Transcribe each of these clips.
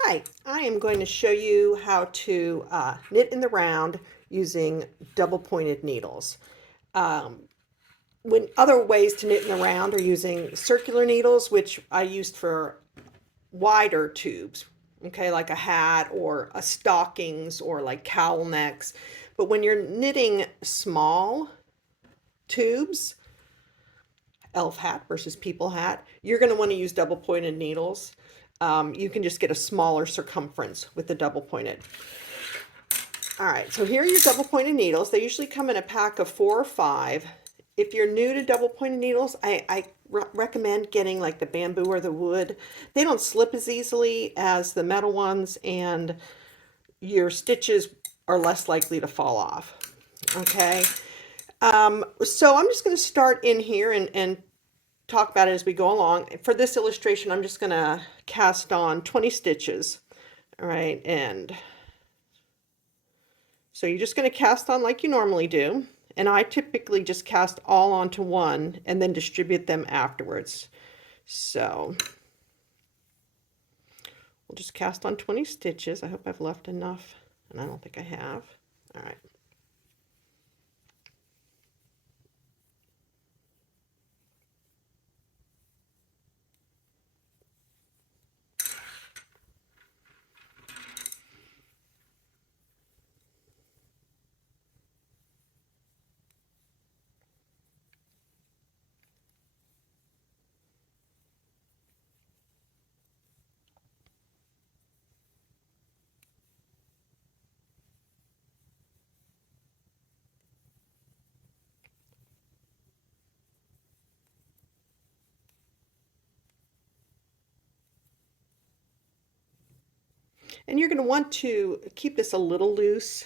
Hi, I am going to show you how to knit in the round using double pointed needles. Um, when other ways to knit in the round are using circular needles, which I used for wider tubes, okay, like a hat or a stockings or like cowl necks. But when you're knitting small tubes, elf hat versus people hat, you're going to want to use double pointed needles. You can just get a smaller circumference with the double pointed. All right, so here are your double pointed needles. They usually come in a pack of 4 or 5. If you're new to double pointed needles, I recommend getting like the bamboo or the wood. They don't slip as easily as the metal ones, and your stitches are less likely to fall off. Okay, so I'm just going to start in here and talk about it as we go along. For this illustration, I'm just going to cast on 20 stitches. All right, and so you're just going to cast on like you normally do. And I typically just cast all onto one and then distribute them afterwards. So we'll just cast on 20 stitches. I hope I've left enough, and I don't think I have. All right. And you're going to want to keep this a little loose.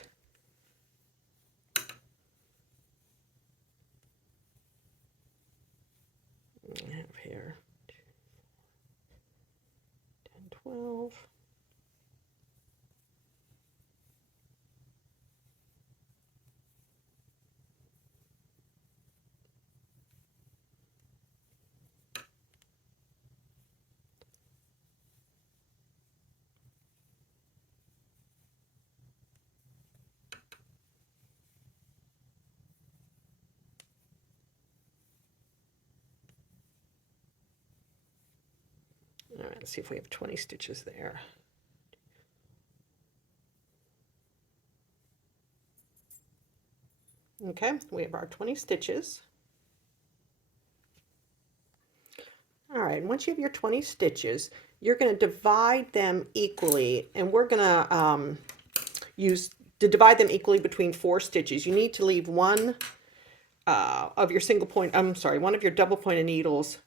I have here 10, 12. All right, let's see if we have 20 stitches there. Okay, we have our 20 stitches. All right, once you have your 20 stitches, you're going to divide them equally, and we're going to use to divide them equally between 4 stitches. You need to leave one of your one of your double pointed needles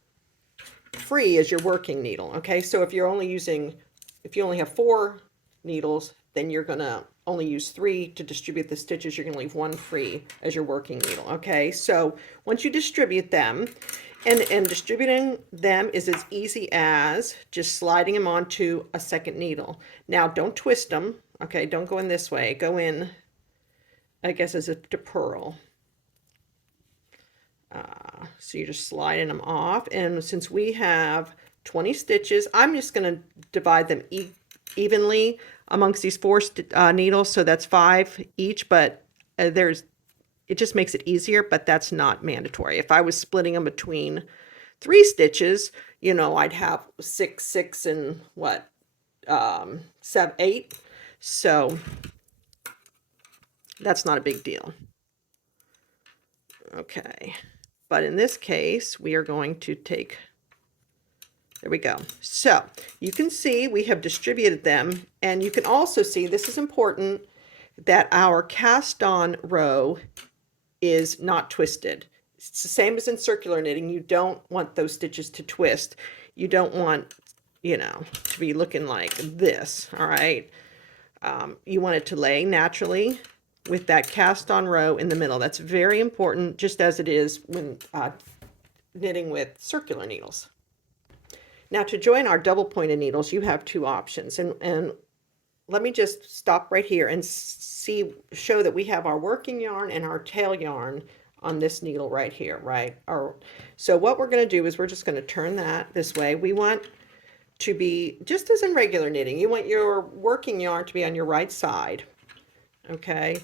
free as your working needle. Okay, so if you only have 4 needles, then you're going to only use 3 to distribute the stitches. You're going to leave 1 free as your working needle. Okay, so once you distribute them, and distributing them is as easy as just sliding them onto a second needle. Now, don't twist them. Okay, don't go in this way. Go in, I guess, as if to purl. So you're just sliding them off. And since we have 20 stitches, I'm just going to divide them evenly amongst these 4 needles. So that's 5 each, but it just makes it easier, but that's not mandatory. If I was splitting them between 3 stitches, I'd have 6, 6, and what, 7, 8. So that's not a big deal. Okay. But in this case, we are going to take, there we go. So you can see we have distributed them, and you can also see, this is important, that our cast on row is not twisted. It's the same as in circular knitting. You don't want those stitches to twist. You don't want, to be looking like this, all right? You want it to lay naturally with that cast on row in the middle. That's very important, just as it is when knitting with circular needles. Now, to join our double pointed needles, you have 2 options. And let me just stop right here and show that we have our working yarn and our tail yarn on this needle right here, right? So what we're going to do is we're just going to turn that this way. We want to be just as in regular knitting. You want your working yarn to be on your right side. Okay.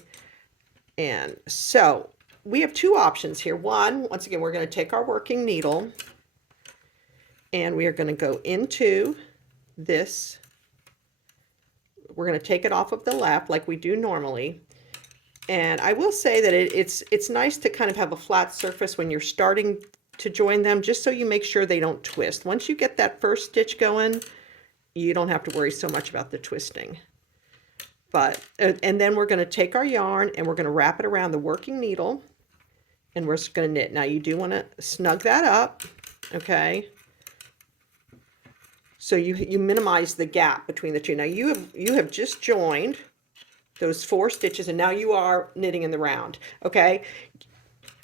And so we have two options here. One, once again, we're going to take our working needle and we are going to go into this. We're going to take it off of the left like we do normally. And I will say that it's nice to kind of have a flat surface when you're starting to join them, just so you make sure they don't twist. Once you get that first stitch going, you don't have to worry so much about the twisting. But, and then we're going to take our yarn and we're going to wrap it around the working needle and we're just going to knit. Now you do want to snug that up, okay? So you minimize the gap between the two. Now you have just joined those 4 stitches and now you are knitting in the round, okay?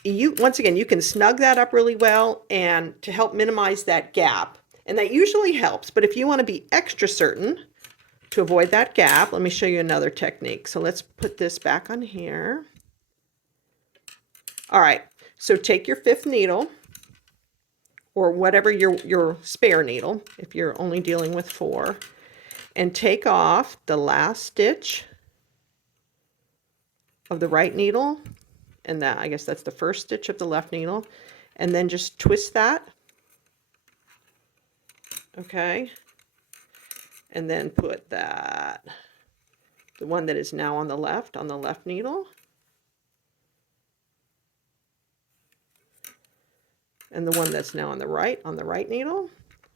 Once again, you can snug that up really well and to help minimize that gap. And that usually helps, but if you want to be extra certain to avoid that gap, let me show you another technique. So let's put this back on here. All right, so take your 5th needle or whatever your spare needle, if you're only dealing with 4, and take off the last stitch of the right needle, and that, I guess that's the first stitch of the left needle, and then just twist that, okay, and then put that, the one that is now on the left needle, and the one that's now on the right needle.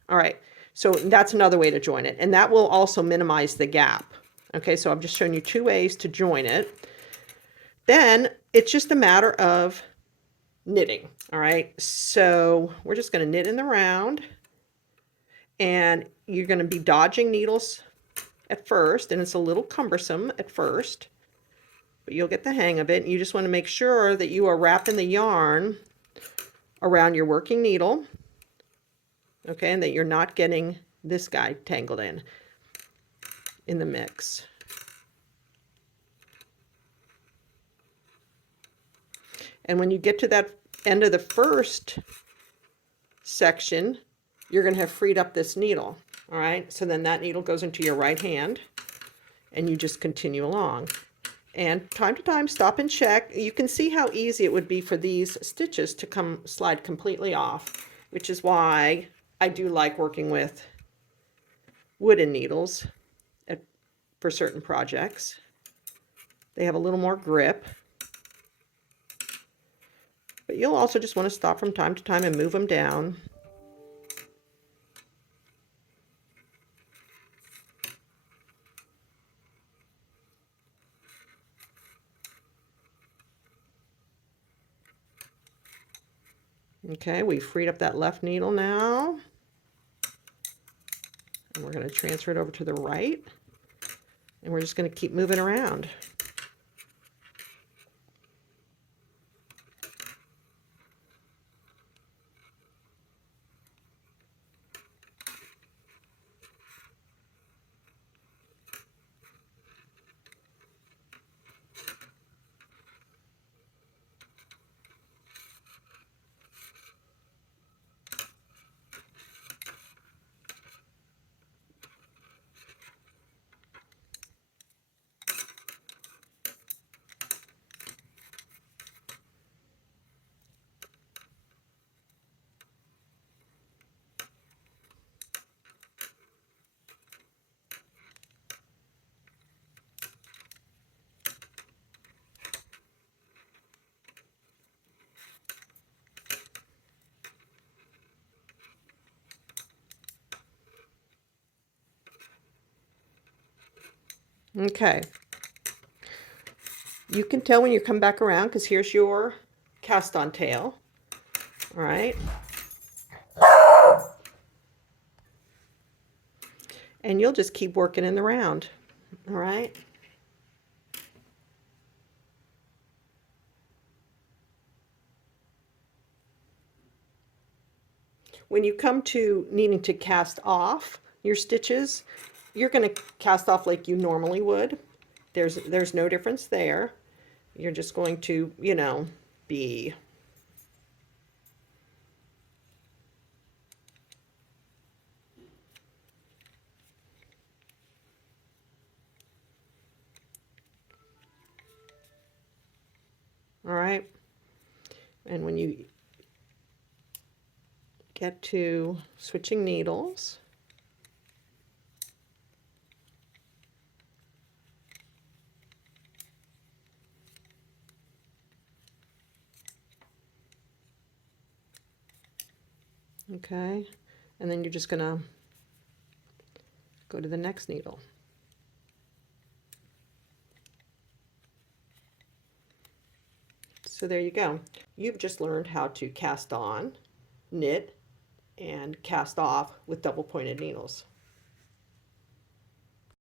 All right, so that's another way to join it, and that will also minimize the gap. Okay, so I'm just showing you 2 ways to join it. Then it's just a matter of knitting. All right, so we're just going to knit in the round, and you're going to be dodging needles at first, and it's a little cumbersome at first, but you'll get the hang of it. You just want to make sure that you are wrapping the yarn around your working needle, okay, and that you're not getting this guy tangled in the mix. And when you get to that end of the first section, you're going to have freed up this needle. All right, so then that needle goes into your right hand and you just continue along. And time to time, stop and check. You can see how easy it would be for these stitches to slide completely off, which is why I do like working with wooden needles for certain projects. They have a little more grip. But you'll also just want to stop from time to time and move them down. Okay, we've freed up that left needle now. And we're going to transfer it over to the right. And we're just going to keep moving around. Okay. You can tell when you come back around because here's your cast on tail. All right. And you'll just keep working in the round. All right. When you come to needing to cast off your stitches, you're going to cast off like you normally would. There's no difference there. You're just going to, you know, be And when you get to switching needles, okay, and then you're just going to go to the next needle. So there you go. You've just learned how to cast on, knit, and cast off with double pointed needles.